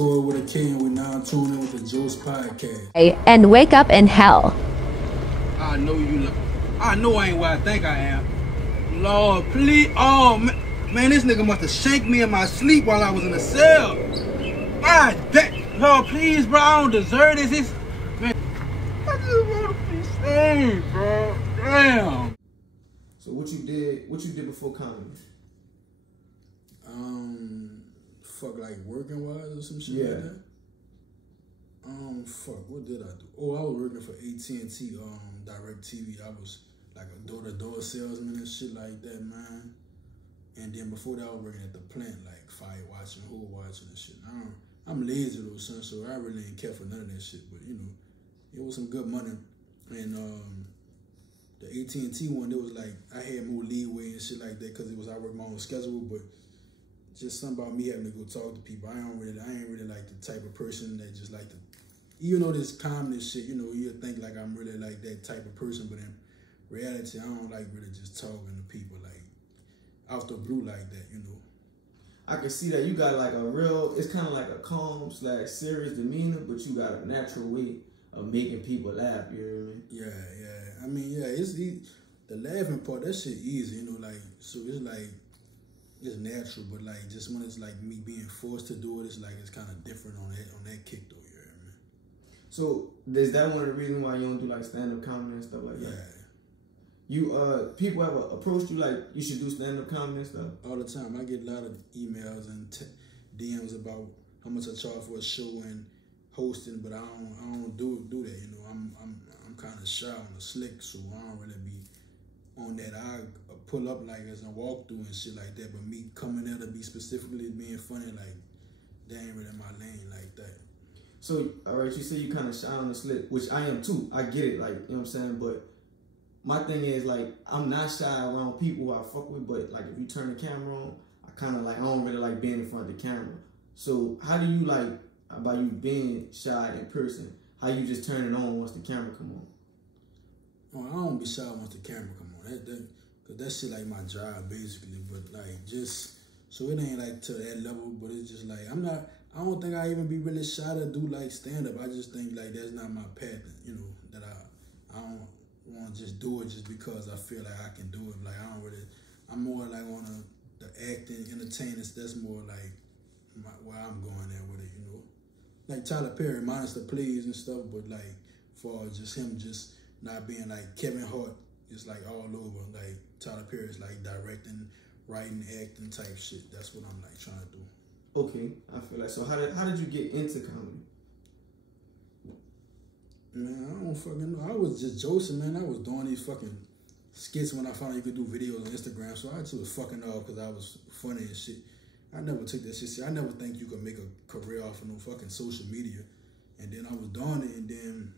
Korey with a K, and we now tuned in with the Juice Podcast. And wake up in hell. I know you. I know I ain't what I think I am. Lord, please. Oh, man, this nigga must have shanked me in my sleep while I was in the cell. God damn. Lord, please, bro. I don't deserve this. Man, I just want to be saved, bro. Damn. So what you did before comedy? Fuck, like working wise or some shit like that. Fuck, what did I do? Oh, I was working for AT&T, Direct TV. I was like a door-to-door salesman and shit like that, man. And then before that, I was working at the plant, like fire watching, whole watching and shit. I'm lazy though, son, so I really ain't care for none of that shit. But you know, it was some good money. And the AT&T one, it was like I had more leeway and shit like that because I worked my own schedule, but just something about me having to go talk to people. I ain't really like the type of person that just like to, even though this calmness shit, you know, you'll think like I'm really like that type of person, but in reality, I don't like really just talking to people like out the blue like that, you know. I can see that you got like a real, it's kind of like a calm / serious demeanor, but you got a natural way of making people laugh, you know what I mean? Yeah. I mean, yeah, it's the laughing part, that shit easy, you know, like, so it's like, it's natural, but like just when it's like me being forced to do it, it's like it's kind of different on that kick though. You know what I mean? So is that one of the reasons why you don't do like stand-up comedy and stuff like that? You people ever approached you like you should do stand-up comedy and stuff? All the time. I get a lot of emails and DMs about how much I charge for a show and hosting, but I don't do that. You know, I'm kind of shy on the slick, so I don't really be on that. I pull up like as a walkthrough and shit like that, but me coming there to be specifically being funny, like that ain't really my lane like that. So, all right, you say you kind of shy on the slick, which I am too. I get it, like, you know what I'm saying? But my thing is, like, I'm not shy around people who I fuck with, but like if you turn the camera on, I kind of like, I don't really like being in front of the camera. So how do you like, about you being shy in person, how you just turn it on once the camera come on? Oh, I don't be shy once the camera come on. Cause that shit like my job basically, but like just, so it ain't like to that level, but it's just like, I don't think I even be really shy to do like stand up. I just think like that's not my path, you know, that I don't want to just do it just because I feel like I can do it. Like I'm more like on the acting, entertainment, that's more like where I'm going at with it, you know. Like Tyler Perry, minus the plays and stuff, but like for just him just not being like Kevin Hart, it's like all over. Like Tyler Perry's like directing, writing, acting type shit. That's what I'm like trying to do. Okay, I feel like, so how did you get into comedy? Man, I don't fucking know. I was just joking, man. I was doing these fucking skits when I found out you could do videos on Instagram, so I just was fucking off because I was funny and shit. I never took that shit. I never think you could make a career off of no fucking social media. And then I was doing it, and then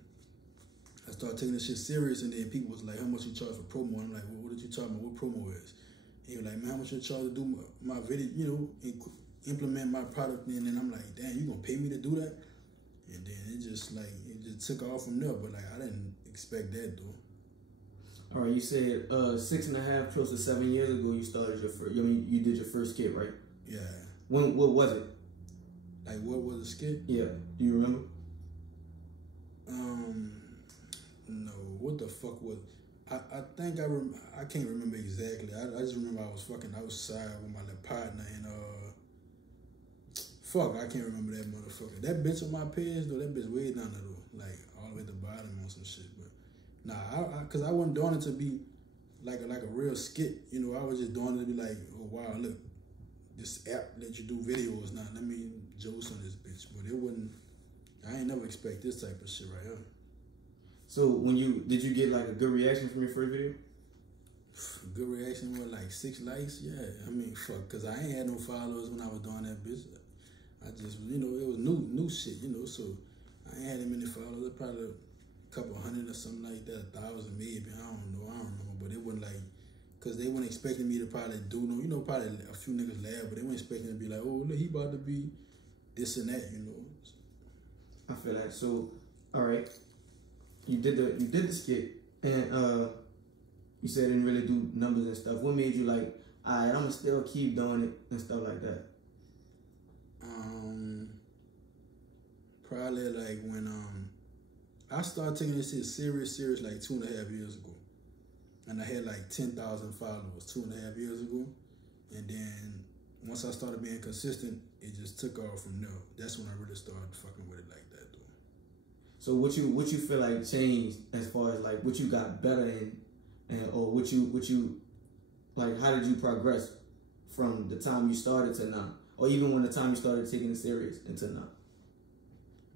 I started taking this shit serious, and then people was like, how much you charge for promo? I'm like, well, what did you charge me? What promo is? And he was like, man, how much you charge to do my video, you know, implement my product? And then I'm like, damn, you gonna pay me to do that? And then it just took off from there, but like I didn't expect that though. All right, you said 6.5, close to 7 years ago, you started your first, you did your first skit, right? Yeah. What was it? Like what was the skit? Yeah, do you remember? No, what the fuck was, I think I can't remember exactly. I just remember I was fucking outside with my little partner and fuck, I can't remember that motherfucker. That bitch on my page though, that bitch way down there though, like all the way at the bottom on some shit. But nah, cause I wasn't doing it to be like a real skit, you know. I was just doing it to be like, oh wow, look, this app let you do videos now. Let me joke on this bitch. But it wasn't. I ain't never expect this type of shit right here. So did you get like a good reaction from your first video? Good reaction with like 6 likes, yeah. I mean, fuck, cause I ain't had no followers when I was doing that bitch. I just, you know, it was new shit, you know, so I ain't had that many followers. Probably a couple hundred or something like that, 1,000 maybe. I don't remember, but it wasn't like, cause they weren't expecting me to probably do no, you know, probably a few niggas laugh, but they weren't expecting to be like, oh, look, he about to be this and that, you know. I feel that. So, all right, you did the skit, and you said didn't really do numbers and stuff. What made you like, all right, I'm gonna still keep doing it and stuff like that? Probably like when I started taking this shit serious like 2.5 years ago. And I had like 10,000 followers 2.5 years ago. And then once I started being consistent, it just took off from there. That's when I really started fucking with it like that, though. So what you feel like changed as far as like what you got better in, or what you like, how did you progress from the time you started to now, or even when the time you started taking it serious until now?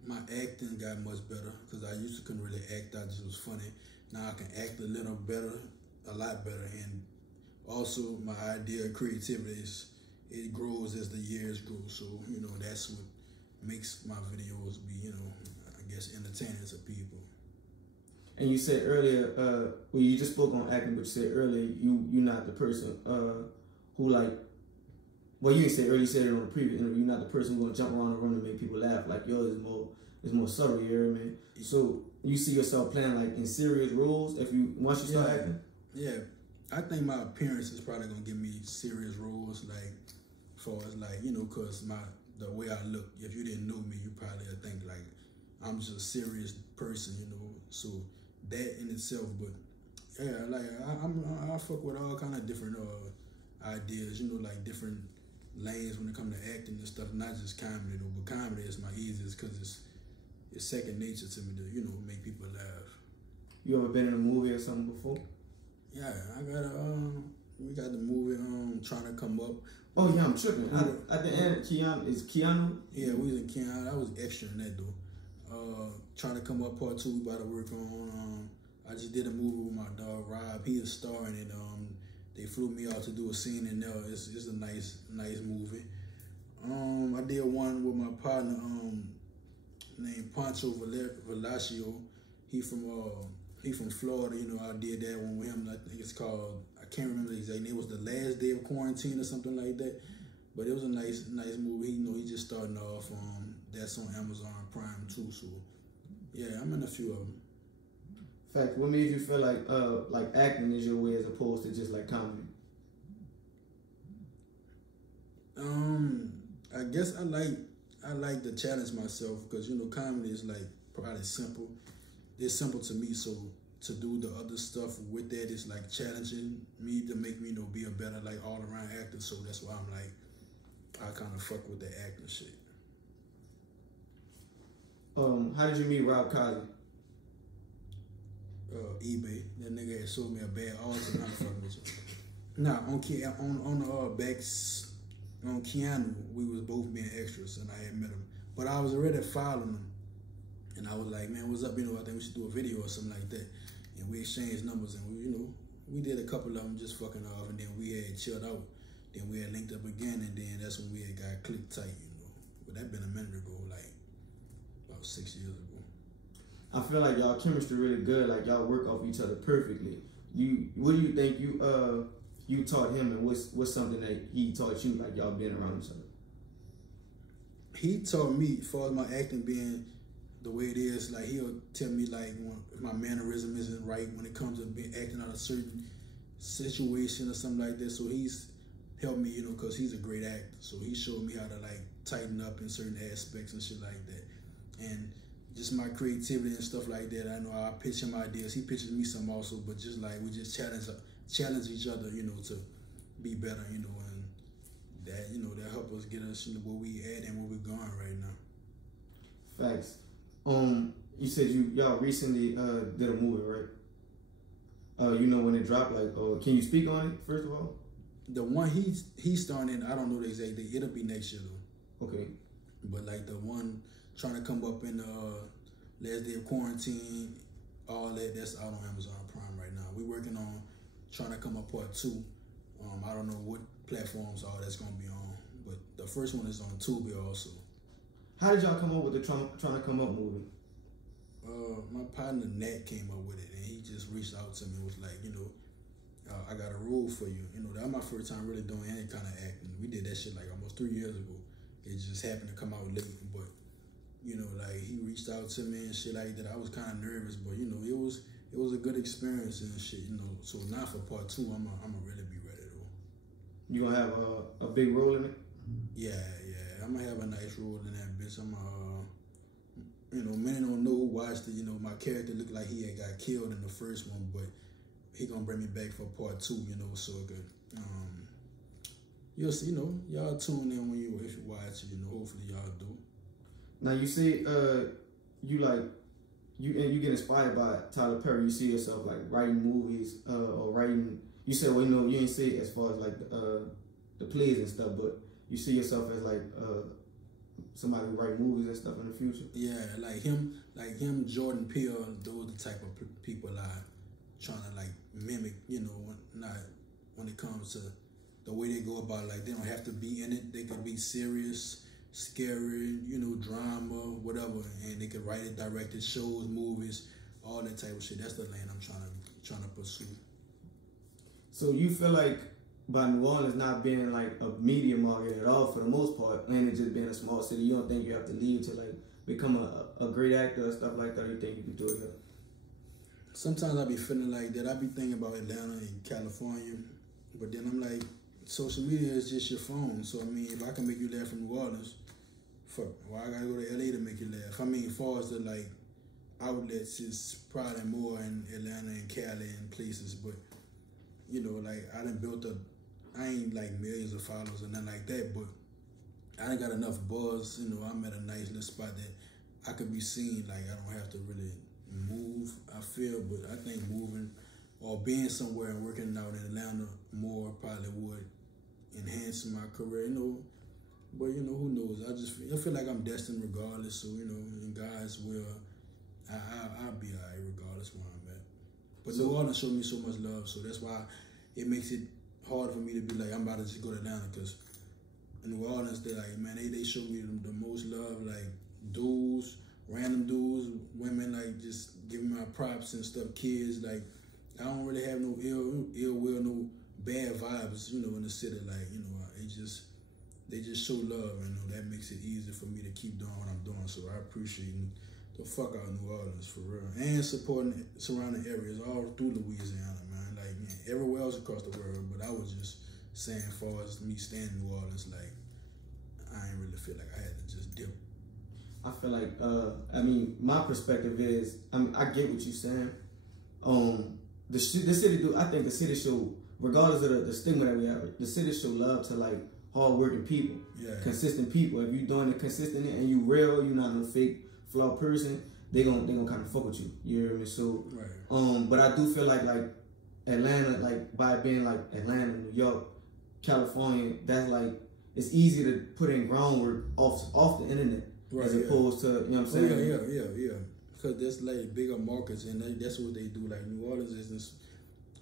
My acting got much better because I used to couldn't really act. I just was funny. Now I can act a little better, a lot better, and also my idea of creativity it grows as the years go. So you know that's what makes my videos be, you know, I guess entertaining to people. And you said earlier, well, you just spoke on acting, but you said earlier you're not the person who like. Well, you didn't say earlier. You said it on the previous interview. You're not the person who's gonna jump around the room and make people laugh. Like yours is more subtle. You hear me? So you see yourself playing like in serious roles once you start acting. Yeah, I think my appearance is probably gonna give me serious roles, like, as far as like, you know, cause the way I look. If you didn't know me, you probably would think like I'm just a serious person, you know. So that in itself, but yeah, like I fuck with all kind of different ideas, you know, like different lanes when it comes to acting and stuff. Not just comedy though, but comedy is my easiest because it's second nature to me to, you know, make people laugh. You ever been in a movie or something before? Yeah, I got we got the movie Trying to Come Up. Oh yeah, I'm tripping. At the end, Keanu? Yeah, we was in Keanu. I was extra in that though. Trying to Come Up Part 2 we about to work on. I just did a movie with my dog Rob. He is starring in it. They flew me out to do a scene in there. It's a nice movie. I did one with my partner named Pancho Velasco. He from Florida, you know. I did that one with him. I think it's called, I can't remember the exact name. It was The Last Day of Quarantine or something like that. But it was a nice movie. You know, he just starting off. That's on Amazon Prime too. So yeah, I'm in a few of them. Fact, what made you feel like acting is your way as opposed to just like comedy? I guess I like to challenge myself because, you know, comedy is like probably simple. It's simple to me, so to do the other stuff with that is like challenging me to make me, you know, be a better like all around actor. So that's why I'm like, I kind of fuck with the acting shit. How did you meet Rob Cosby? eBay. That nigga had sold me a bad altar. Not fucking with you. Nah, on the backs on Keanu, we was both being extras, and I had met him. But I was already following him, and I was like, man, what's up? You know, I think we should do a video or something like that. And we exchanged numbers, and we, you know, we did a couple of them just fucking off, and then we had chilled out. Then we had linked up again, and then that's when we had got clicked tight, you know. But that been a minute ago, like about 6 years ago. I feel like y'all chemistry really good. Like y'all work off each other perfectly. What do you think you taught him, and what's something that he taught you, like y'all being around each other? He taught me, as far as my acting being the way it is, like he'll tell me like when my mannerism isn't right when it comes to being acting out a certain situation or something like that. So he's helped me, you know, because he's a great actor. So he showed me how to like tighten up in certain aspects and shit like that. And just my creativity and stuff like that. I know I pitch him ideas. He pitches me some also, but just like we just challenge each other, you know, to be better, you know, and that, you know, that help us get us, you know, where we at and where we're going right now. Facts. You said y'all recently did a movie, right? You know when it dropped, like, can you speak on it first of all? The one he's starring in, I don't know the exact date. It'll be next year though. Okay. But like the one Trying to Come Up in Last Day of Quarantine, all that's out on Amazon Prime right now. We're working on Trying to Come Up Part 2. I don't know what platforms all that's gonna be on, but the first one is on Tubi also. How did y'all come up with the Trying to Come Up movie? My partner Nat came up with it, and he just reached out to me and was like, you know, I got a role for you. You know, that was my first time really doing any kind of acting. We did that shit like almost 3 years ago. It just happened to come out late, but you know, like he reached out to me and shit like that. I was kind of nervous, but you know, it was a good experience and shit. You know, so now for Part 2, I'm gonna really be ready though. You gonna have a big role in it? Yeah, I'm gonna have a nice role in that bitch. you know, many don't know who watched it. You know, my character looked like he had got killed in the first one, but he gonna bring me back for part 2. You know, so good. You'll see. You know, y'all tune in when if you watch it. You know, hopefully y'all do. Now you see, you get inspired by Tyler Perry. You see yourself like writing movies or writing. You said, well, you know, you ain't say it as far as like the plays and stuff, but you see yourself as like somebody who write movies and stuff in the future. Yeah, like him, Jordan Peele. Those the type of people I trying to like mimic. You know, not when it comes to the way they go about it. Like they don't have to be in it. They could be serious, scary, you know, drama, whatever, and they could write it, direct it, shows, movies, all that type of shit. That's the lane I'm trying to pursue. So you feel like by New Orleans not being like a media market at all for the most part, and it just being a small city, you don't think you have to leave to like become a great actor or stuff like that? Or you think you could do it here? Sometimes I be feeling like that. I be thinking about Atlanta and California, but then I'm like, social media is just your phone. So I mean, if I can make you laugh from New Orleans, fuck, why I gotta go to LA to make you laugh? I mean, as far as the like outlets, it's probably more in Atlanta and Cali and places, but you know, like I done built up. I ain't like millions of followers or nothing like that, but I done got enough buzz. You know, I'm at a nice little spot that I could be seen. Like I don't have to really move. I feel, but I think moving or being somewhere and working out in Atlanta more probably would enhance my career. You know, but you know, who knows? I feel like I'm destined regardless. So you know, in God's will, I'll be alright regardless where I'm at. But New Orleans showed me so much love, so that's why it makes it hard for me to be like, I'm about to just go to Atlanta, because in New Orleans, they're like, man, they showed me the most love, like dudes, random dudes, women, like just giving my props and stuff, kids, like I don't really have no ill will, no bad vibes, you know, in the city, like, you know, they just show love, and you know, that makes it easier for me to keep doing what I'm doing, so I appreciate the fuck out of New Orleans, for real, and supporting surrounding areas all through Louisiana, man, like, man, everywhere else across the world, but I was just saying, as far as me staying in New Orleans, like, I ain't really feel like I had to just dip. I feel like, I mean, my perspective is, I get what you're saying. The city do, I think the city show, regardless of the stigma that we have, the city show love to like hard-working people, consistent people. If you're doing it consistently and you real, you're not no fake, flawed person, they gonna kind of fuck with you. You hear me? So, but I do feel like Atlanta, like by being like Atlanta, New York, California, that's like, it's easy to put in groundwork off the internet, as opposed to, you know what I'm saying? Yeah. Because there's like bigger markets, and that's what they do. Like New Orleans isn't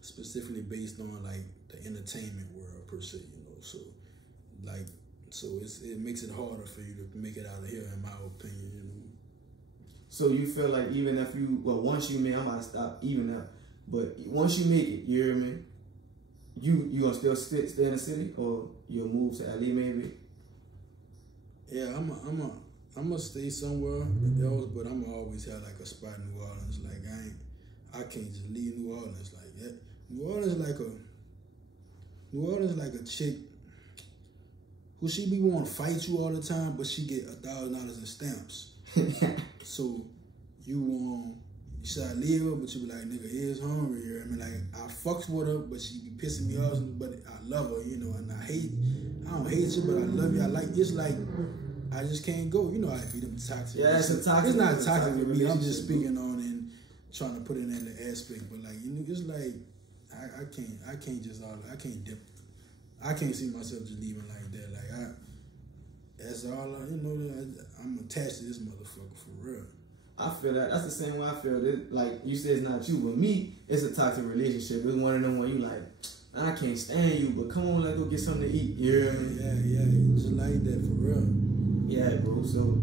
specifically based on like the entertainment world per se, you know. So, like, it makes it harder for you to make it out of here, in my opinion, you know. So you feel like even if you, well, once you make, I'm about to stop even now, but once you make it, you hear me? You gonna still stay in the city, or you'll move to LA maybe? Yeah, I'm gonna stay somewhere else, but I'm gonna always have like a spot in New Orleans. Like I can't just leave New Orleans like that. New Orleans like a chick who she be wanting to fight you all the time, but she get $1,000 in stamps. So you should leave her, but you be like, nigga, here's hungry here. I mean, like, I fucks with her, but she be pissing me off, but I love her, you know, and I don't hate you, but I love you. I like, it's like, I just can't go. You know how I be them toxic. Yeah, it's a toxic. It's not toxic with me. I'm just speaking on and trying to put it in the aspect, but like, you know, it's like, I can't dip. I can't see myself just leaving like that. Like, that's all you know, I'm attached to this motherfucker for real. I feel that. That's the same way I feel. Like you said, it's not you, but me, it's a toxic relationship. It's one of them where you like, I can't stand you, but come on, let's go get something to eat. Yeah, just like that for real. Yeah, bro. So,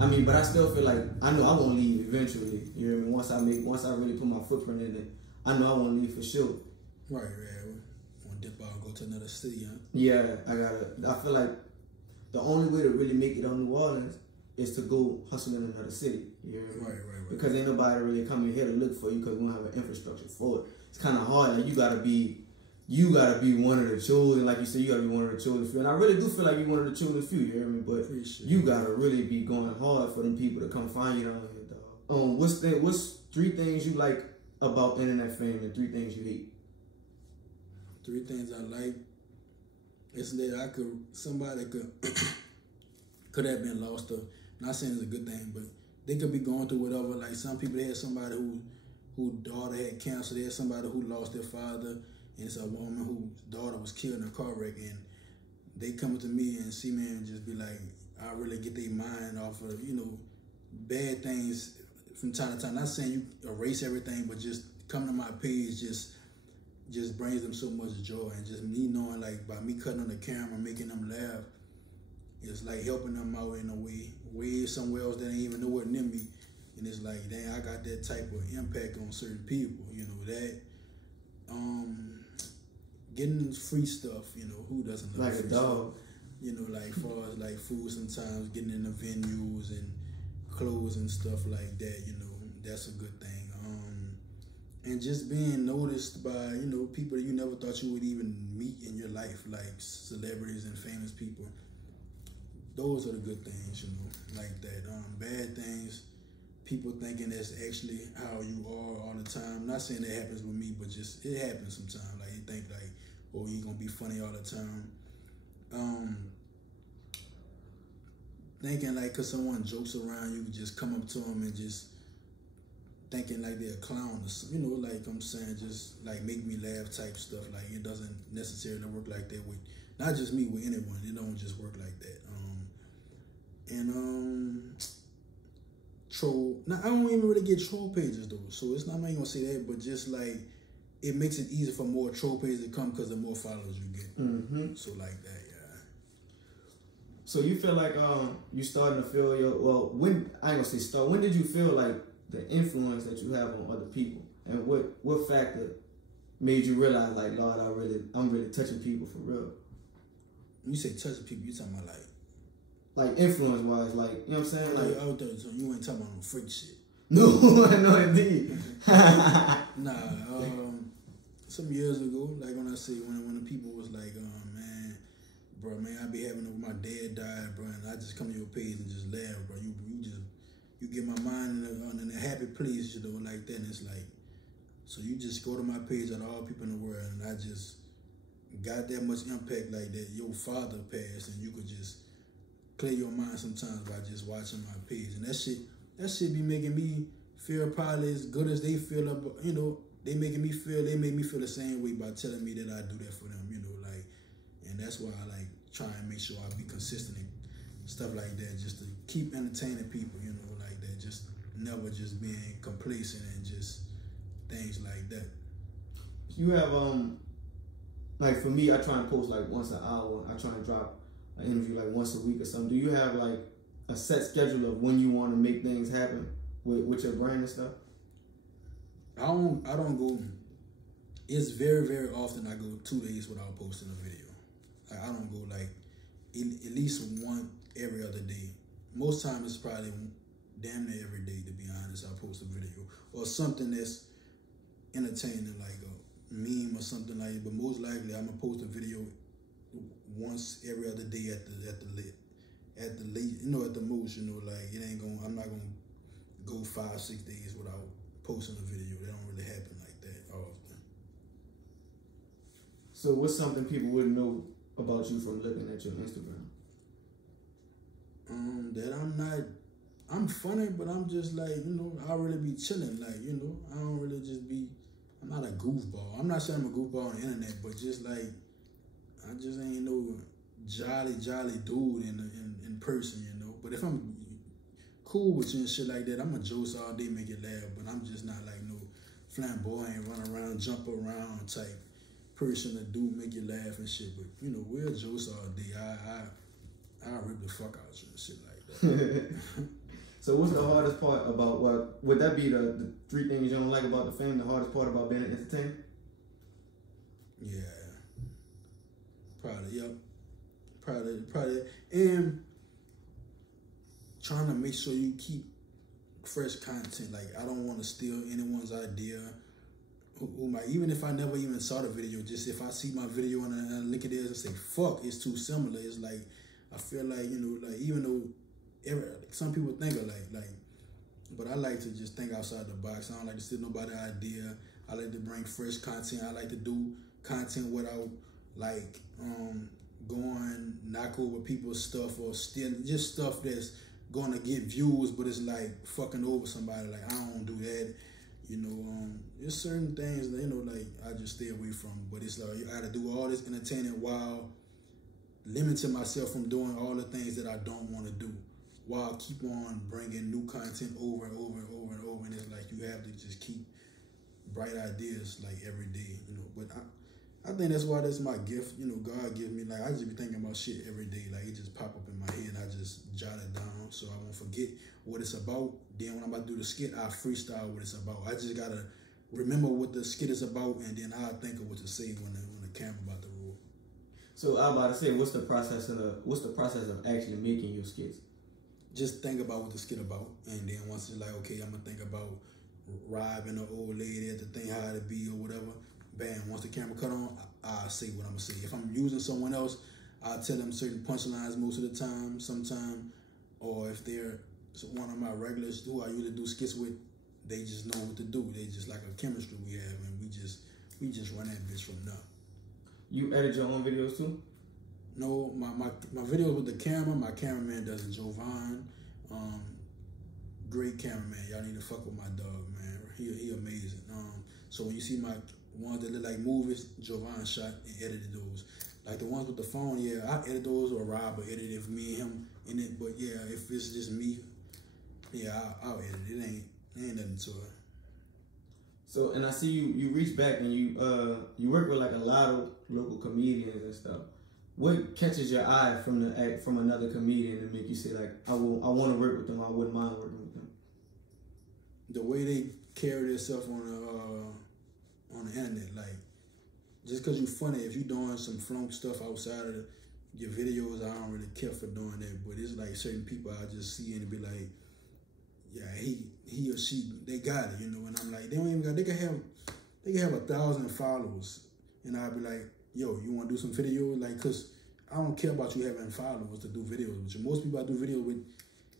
I mean, but I still feel like I know I won't leave eventually. You know what I mean? Once I really put my footprint in it, I know I won't leave for sure. Right. Want to dip out and go to another city, huh? Yeah, I feel like the only way to really make it on New Orleans is to go hustle in another city. You know? Right. Because ain't nobody really coming here to look for you because we don't have an infrastructure for it. It's kind of hard. Like you you gotta be one of the chosen, like you said, you gotta be one of the chosen few. And I really do feel like you're one of the chosen few, you hear me? But you gotta really be going hard for them people to come find you down here, dog. What's 3 things you like about internet fame and 3 things you hate? 3 things I like is that somebody could have been lost, or not saying it's a good thing, but they could be going through whatever. Like some people, they had somebody whose daughter had cancer. They had somebody who lost their father, and it's a woman whose daughter was killed in a car wreck, and they come to me and see me and just be like, I really get their mind off of, you know, bad things from time to time. Not saying you erase everything, but just coming to my page just brings them so much joy. And just me knowing, like, by me cutting on the camera, making them laugh, it's like helping them out in a way somewhere else that ain't even nowhere near me. And it's like, dang, I got that type of impact on certain people, you know, that getting free stuff, you know, who doesn't love like free a dog stuff? You know, like far as like food, sometimes getting in the venues and clothes and stuff like that, you know, that's a good thing. And just being noticed by, you know, people that you never thought you would even meet in your life, like celebrities and famous people. Those are the good things, you know, like that. Bad things, people thinking that's actually how you are all the time. Not saying that happens with me, but just it happens sometimes. Like you think like, oh, you're gonna be funny all the time. Thinking like, cause someone jokes around, you can just come up to them and just thinking like they're a clown or something, you know, like I'm saying, just like make me laugh type stuff. Like it doesn't necessarily work like that with, not just me, with anyone. It don't just work like that. Troll. Now I don't even really get troll pages though, so it's not. I'm not gonna say that, but just like it makes it easier for more troll pages to come because the more followers you get. So like that, yeah. So you feel like you starting to feel your, well, when I ain't gonna say start. When did you feel like the influence that you have on other people, and what factor made you realize like, Lord, I'm really touching people for real? When you say touching people, you talking about like influence wise, like, you know what I'm saying? Like out there, so you ain't talking about no freak shit. No, no indeed. Nah, some years ago, like when I say when the people was like, man, bro, man, I be having my dad died, bro, and I just come to your page and just laugh, bro. You get my mind in a happy place, you know, like that. And it's like, so you just go to my page out of all people in the world, and I just got that much impact like that. Your father passed, and you could just clear your mind sometimes by just watching my page. And that shit be making me feel probably as good as they feel about, you know, they make me feel the same way by telling me that I do that for them, you know, like, and that's why I like try and make sure I be consistent and stuff like that, just to keep entertaining people, you know, like that, just never just being complacent and just things like that. You have, like for me, I try and post like once an hour. I try and drop an interview like once a week or something. Do you have like a set schedule of when you want to make things happen with your brand and stuff? I don't go, it's very, very often I go 2 days without posting a video. Like I don't go like at least one every other day. Most times it's probably damn near every day, to be honest. I post a video or something that's entertaining, like a meme or something like that. But most likely I'm gonna post a video once every other day at the late, you know, at the most, you know, like I'm not gonna go 5-6 days without posting a video. That don't really happen like that often. So what's something people wouldn't know about you from looking at your Instagram? That I'm funny, but I'm just like, you know, I really be chilling, like, you know, I don't really just be, I'm not a goofball. I'm not saying I'm a goofball on the internet, but just like, I just ain't no jolly dude in person, you know. But if I'm cool with you and shit like that, I'm a joke all day, make it laugh, but I'm just not like no flamboyant, run around, jump around type person to do make you laugh and shit. But, you know, we're jokes all day. I rip the fuck out you and shit like that. So what's the hardest part about, would that be the 3 things you don't like about the fame, the hardest part about being an entertainer? Yeah. Probably, yep. Probably. And trying to make sure you keep fresh content. Like, I don't want to steal anyone's idea who might, even if I never even saw the video, just if I see my video and I look at it and say, fuck, it's too similar. It's like, I feel like, you know, like, even though some people think alike, but I like to just think outside the box. I don't like to steal nobody's idea. I like to bring fresh content. I like to do content without, like, going knock over people's stuff or steal, just stuff that's going to get views, but it's like fucking over somebody. Like, I don't do that. You know, there's certain things that, you know, like, I just stay away from. But it's like, I gotta do all this entertaining while limiting myself from doing all the things that I don't want to do, while I keep on bringing new content over and over and over and over. And it's like, you have to just keep bright ideas, like, every day, you know. But I think that's why that's my gift. You know, God gives me, like, I just be thinking about shit every day. Like, it just pop up in my head and I just jot it down so I won't forget what it's about. Then when I'm about to do the skit, I freestyle what it's about. I just gotta remember what the skit is about, and then I'll think of what to say when the camera about to roll. So I'm about to say, what's the process of actually making your skits? Just think about what the skit about, and then once it's like, okay, I'm gonna think about robbing an old lady at the thing, how it be or whatever. Bam, once the camera cut on, I'll say what I'm gonna say. If I'm using someone else, I'll tell them certain punchlines most of the time, sometime, or if they're one of my regulars who I usually do skits with, they just know what to do. They just like a chemistry we have, and we just run that bitch from now. You edit your own videos too? No, my videos with the camera, my cameraman does it, Jovan. Great cameraman. Y'all need to fuck with my dog, man. He amazing. So when you see my ones that look like movies, Jovan shot and edited those. Like the ones with the phone, yeah, I edit those, or Rob will edit it for me and him in it. But yeah, if it's just me, yeah, I'll edit it. It ain't nothing to it. So, and I see you reach back and you work with like a lot of local comedians and stuff. What catches your eye from another comedian to make you say, like, I want to work with them, I wouldn't mind working with them? The way they carry themselves on the internet. Like, just because you're funny, if you're doing some flunk stuff outside of your videos, I don't really care for doing that. But it's like certain people I just see and be like, yeah, he or she, they got it, you know. And I'm like, they don't even got, they can have 1,000 followers, and I'll be like, yo, you want to do some videos? Like, cause I don't care about you having followers to do videos with you. Most people I do videos with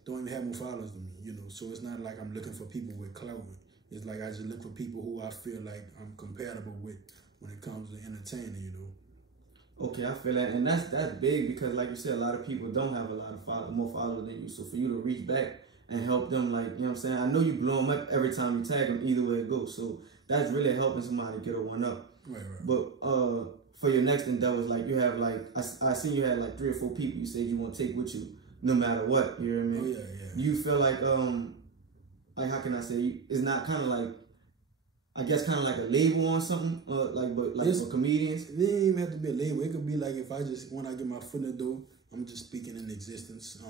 don't even have more followers than me, you know. So it's not like I'm looking for people with clout. It's like I just look for people who I feel like I'm compatible with when it comes to entertaining, you know. Okay, I feel that, and that's big because, like you said, a lot of people don't have a lot of more followers than you. So for you to reach back and help them, like, you know what I'm saying? I know you blow them up every time you tag them, either way it goes. So that's really helping somebody get a one up. Right. But for your next endeavors, like you have like I seen you had like 3 or 4 people you said you want to take with you no matter what. You know what I mean? Oh yeah. You feel like how can I say, it's not kind of like, I guess kind of like a label on something, for comedians? It didn't even have to be a label. It could be like if when I get my foot in the door, I'm just speaking in existence.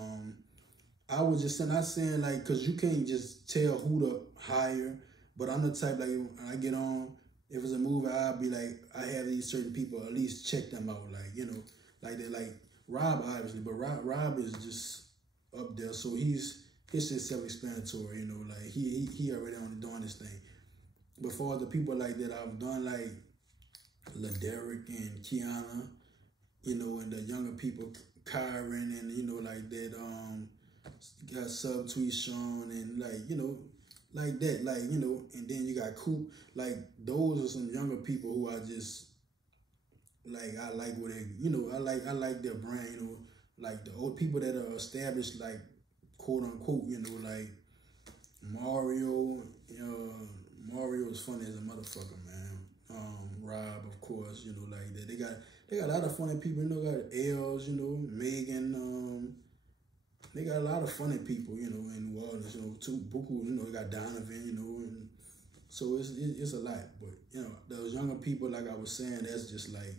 I was just not saying like, cause you can't just tell who to hire, but I'm the type, like, when I get on, if it's a movie, I'll be like, I have these certain people, at least check them out, like, you know, like they like Rob obviously, but Rob is just up there, so it's just self-explanatory, you know, like he already on doing this thing. But for the people like that I've done, like LaDerrick and Kiana, you know, and the younger people, Kyron, and you know, like that, got Subtweet Sean, and like, you know, like that, like, you know, and then you got Coop, like those are some younger people who I just like. I like what they, you know, I like their brand, you know, like the old people that are established, like quote unquote, you know, like Mario. Mario is funny as a motherfucker, man. Rob, of course, you know, like that. They got a lot of funny people, you know, got Els, you know, Megan, they got a lot of funny people, you know, in New Orleans, you know, too, Buku, you know, they got Donovan, you know, and so it's a lot. But, you know, those younger people, like I was saying, that's just like,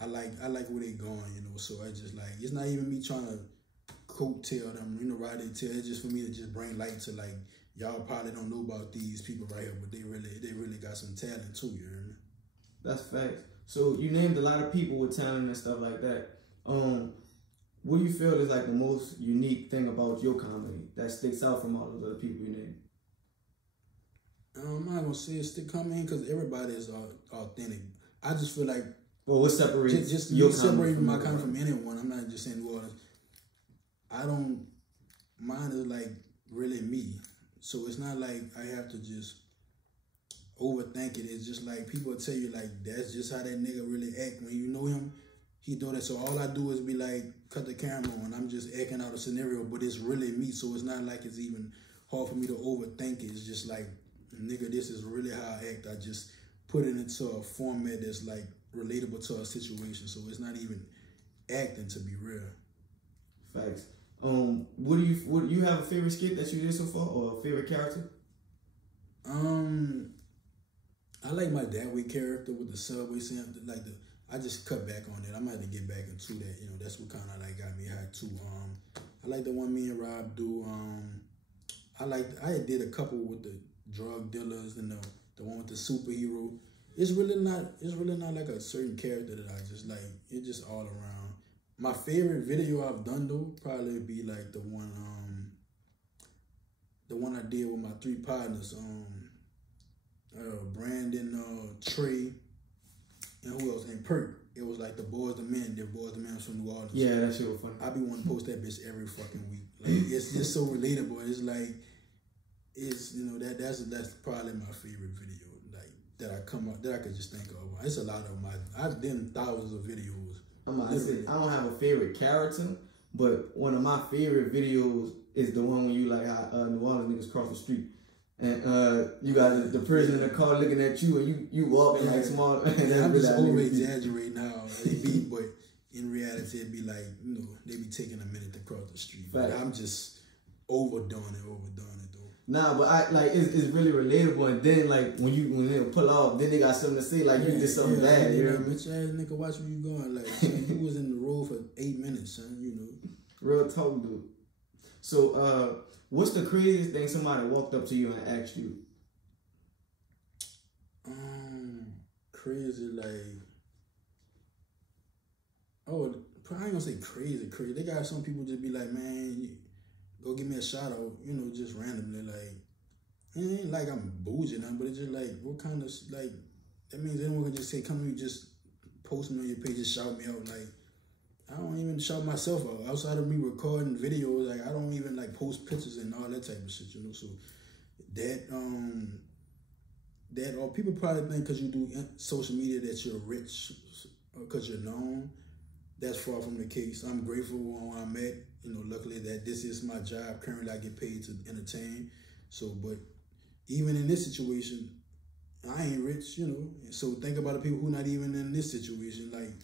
I like where they going, you know, so I just like, it's not even me trying to coattail them, you know, ride their tail. It's just for me to just bring light to, like, y'all probably don't know about these people right here, but they really got some talent too, you hear me? That's facts. So you named a lot of people with talent and stuff like that. What do you feel is like the most unique thing about your comedy that sticks out from all those other people you named? I'm not gonna say it's still coming because everybody is authentic. I just feel like, well, what separates just your separating comment my comment from anyone. I'm not just saying New Orleans. I don't. Mine is like really me, so it's not like I have to just overthink it. It's just like people tell you like that's just how that nigga really act when you know him. He do that. So all I do is be like cut the camera on. I'm just acting out a scenario, but it's really me. So it's not like it's even hard for me to overthink it. It's just like, nigga, this is really how I act. I just put it into a format that's like relatable to a situation. So it's not even acting, to be real. Facts. What do you have a favorite skit that you did so far, or a favorite character? I like my Dadway character with the subway scene. I just cut back on it. I'm gonna have to get back into that. You know, that's what kind of like got me hot too. I like the one me and Rob do. I did a couple with the drug dealers and the one with the superhero. It's really not like a certain character that I just like. It's just all around. My favorite video I've done though probably be like the one I did with my 3 partners, Brandon, Trey, and who else? And Perk. It was like the Boys the Men. The Boys the Men from New Orleans. Yeah, that shit was funny. I be wanting to post that bitch every fucking week. Like it's just so relatable. It's like that's probably my favorite video. Like that I could just think of. It's a lot of I've done thousands of videos. I don't have a favorite character, but one of my favorite videos is the one when you like how New Orleans niggas cross the street. And you got the person in the car looking at you, and you walking like small. I'm just over exaggerating now. But in reality, it'd be like, they be taking a minute to cross the street. But I'm just overdoing it though. Nah, but it's really relatable. And then like when they pull off, then they got something to say like you did something bad. You know, bitch ass nigga, watch where you going. Like you was in the road for 8 minutes, son. You know, real talk, dude. So what's the craziest thing somebody walked up to you and asked you? Crazy like, probably ain't gonna say crazy. They got some people just be like, man, go give me a shout out, just randomly. Like, it ain't like I'm bougie nothing, but it's just like, what kind of, like, that means anyone can just say, come to me, just post me on your page, just shout me out. Like, I don't even shout myself out. Outside of me recording videos, like, I don't even, like, post pictures and all that type of shit, So, or people probably think because you do social media that you're rich, because you're known. That's far from the case. I'm grateful where I'm at. Luckily that this is my job. Currently, I get paid to entertain. So, but even in this situation, I ain't rich, So think about the people who not even in this situation. Like,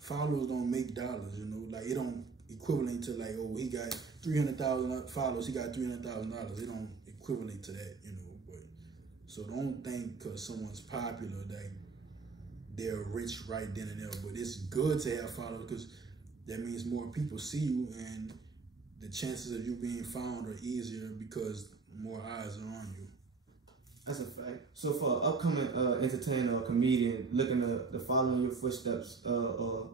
followers don't make dollars, Like, it don't equivalent to like, oh, he got 300,000 followers, he got $300,000. It don't equivalent to that, But so don't think because someone's popular that they're rich right then and there. But it's good to have followers because that means more people see you and the chances of you being found are easier because more eyes are on you. That's a fact. So for an upcoming entertainer or comedian looking to follow in your footsteps or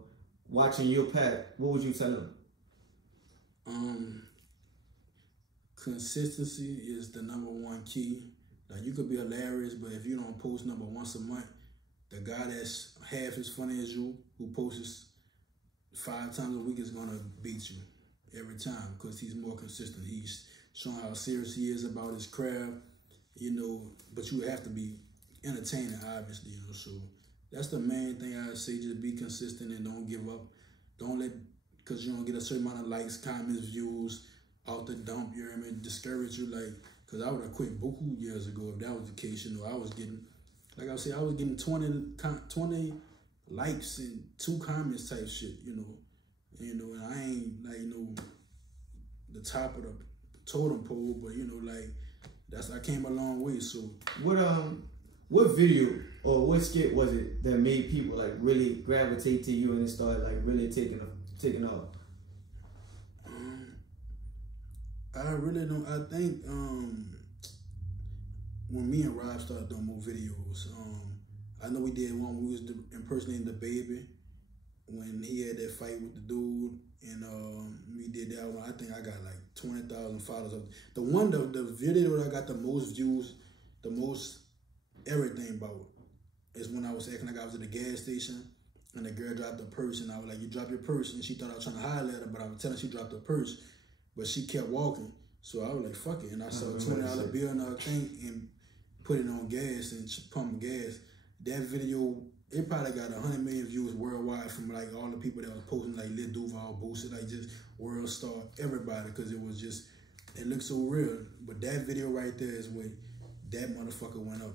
watching your path, what would you tell them? Consistency is the #1 key. Like, you could be hilarious, but if you don't post number once a month, the guy that's half as funny as you, who posts 5 times a week, is gonna beat you every time because he's more consistent. He's showing how serious he is about his craft, but you have to be entertaining, obviously, So that's the main thing I say, just be consistent and don't give up. Don't let, because you don't get a certain amount of likes, comments, views out the dump, discourage you, like, because I would have quit buku years ago if that was the case, I was getting, like I said, I was getting 20 likes and 2 comments type shit, and I ain't like, the top of the totem pole, but I came a long way. So what video or what skit was it that made people like really gravitate to you and it started like really taking off? I really don't. I think when me and Rob started doing more videos, I know we did one where we was impersonating the baby when he had that fight with the dude, and we did that one. I think I got like 20,000 followers. The video that I got the most views, the most everything about is when I was acting like I was at the gas station and the girl dropped her purse and I was like, you dropped your purse, and she thought I was trying to holler at her, but I was telling her she dropped her purse, but she kept walking. So I was like, fuck it, and I saw a $20 bill in her thing and put it on gas and pumped gas. That video, it probably got 100 million views worldwide from like all the people that was posting, like Lil Duval, Boosted, like just World Star, everybody, because it was just, it looked so real. But that video right there is what that motherfucker went up.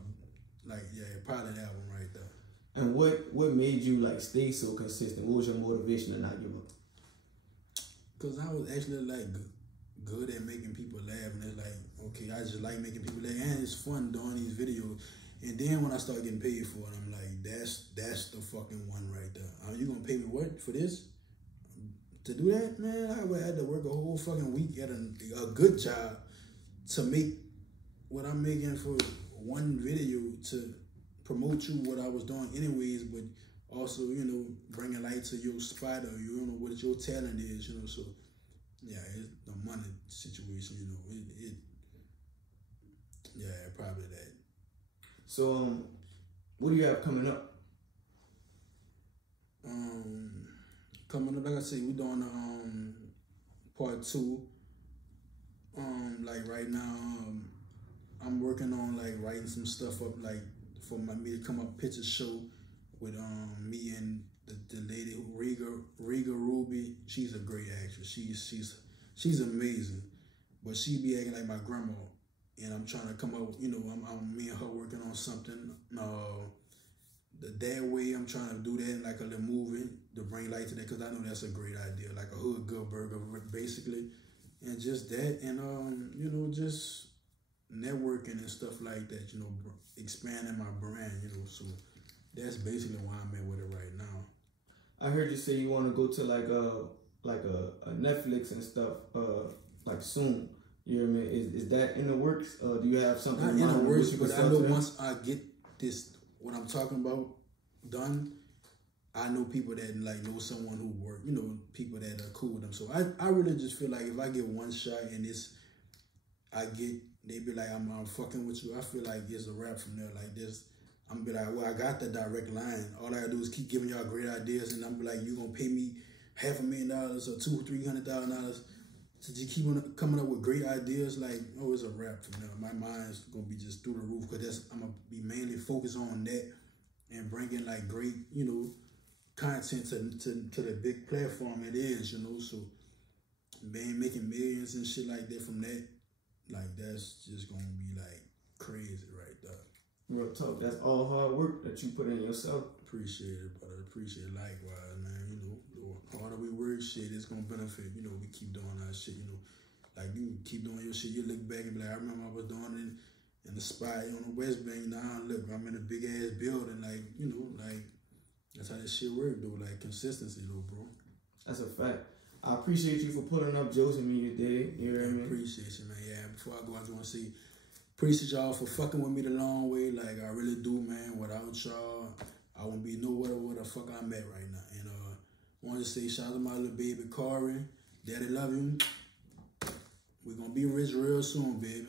Like, yeah, probably that one right there. And what made you like stay so consistent? What was your motivation to not give up? Because I was actually like good at making people laugh, and it's like, okay, I just like making people laugh, and it's fun doing these videos. And then when I started getting paid for it, I'm like, that's the fucking one right there. You gonna pay me what for this? To do that, man, I would have to work a whole fucking week at a good job to make what I'm making for one video to promote you what I was doing anyways, but also, you know, bringing light to your spot, or you know what your talent is, you know. So yeah, it's the money situation, you know. Yeah, probably that. So what do you have coming up? Coming up, like I said, we're doing part 2. Like right now, I'm working on like writing some stuff up, like for me to come up picture show with me and the lady Riga Ruby. She's a great actress. She's amazing, but she be acting like my grandma. And I'm trying to come up, you know, I'm me and her working on something. That way, I'm trying to do that in like a little movie to bring light to that, because I know that's a great idea, like a hood good burger, basically, and just that, and you know, just networking and stuff like that, you know, expanding my brand, you know. So that's basically why I'm at with it right now. I heard you say you want to go to like a Netflix and stuff, like soon. You know what I mean? Is that in the works? Do you have something not in the works, but I know once I get this, what I'm talking about, done, I know people that like know someone who work, you know, people that are cool with them. So I really just feel like if I get one shot and they be like, I'm fucking with you, I feel like it's a wrap from there. Like this, I'm be like, well, I got the direct line. All I gotta do is keep giving y'all great ideas, and I'm be like, you gonna pay me $500,000 or $200,000-$300,000 to just keep on coming up with great ideas. Like, oh, it's a wrap from there. My mind's gonna be just through the roof, because I'm gonna be mainly focused on that and bringing like great, you know, content to the big platform it is, you know. So, man, making millions and shit like that from that, like that's just gonna be like crazy right there. Real talk. That's all hard work that you put in yourself. Appreciate it, brother. Appreciate it likewise, man. You know, the harder we work, shit, it's gonna benefit. You know, we keep doing our shit, you know. Like, you keep doing your shit, you look back and be like, I remember I was doing it in the spot on the West Bank. Now, look, I'm in a big-ass building. Like, you know, like, that's how this shit work, though. Like, consistency, though, bro. That's a fact. I appreciate you for pulling up jokes with me today. You know what I mean? Appreciate you, man. Yeah, before I go, I just want to say, appreciate y'all for fucking with me the long way. Like, I really do, man. Without y'all, I wouldn't be nowhere where the fuck I'm at right now. And I want to say shout out to my little baby, Korey. Daddy love you. We're going to be rich real soon, baby.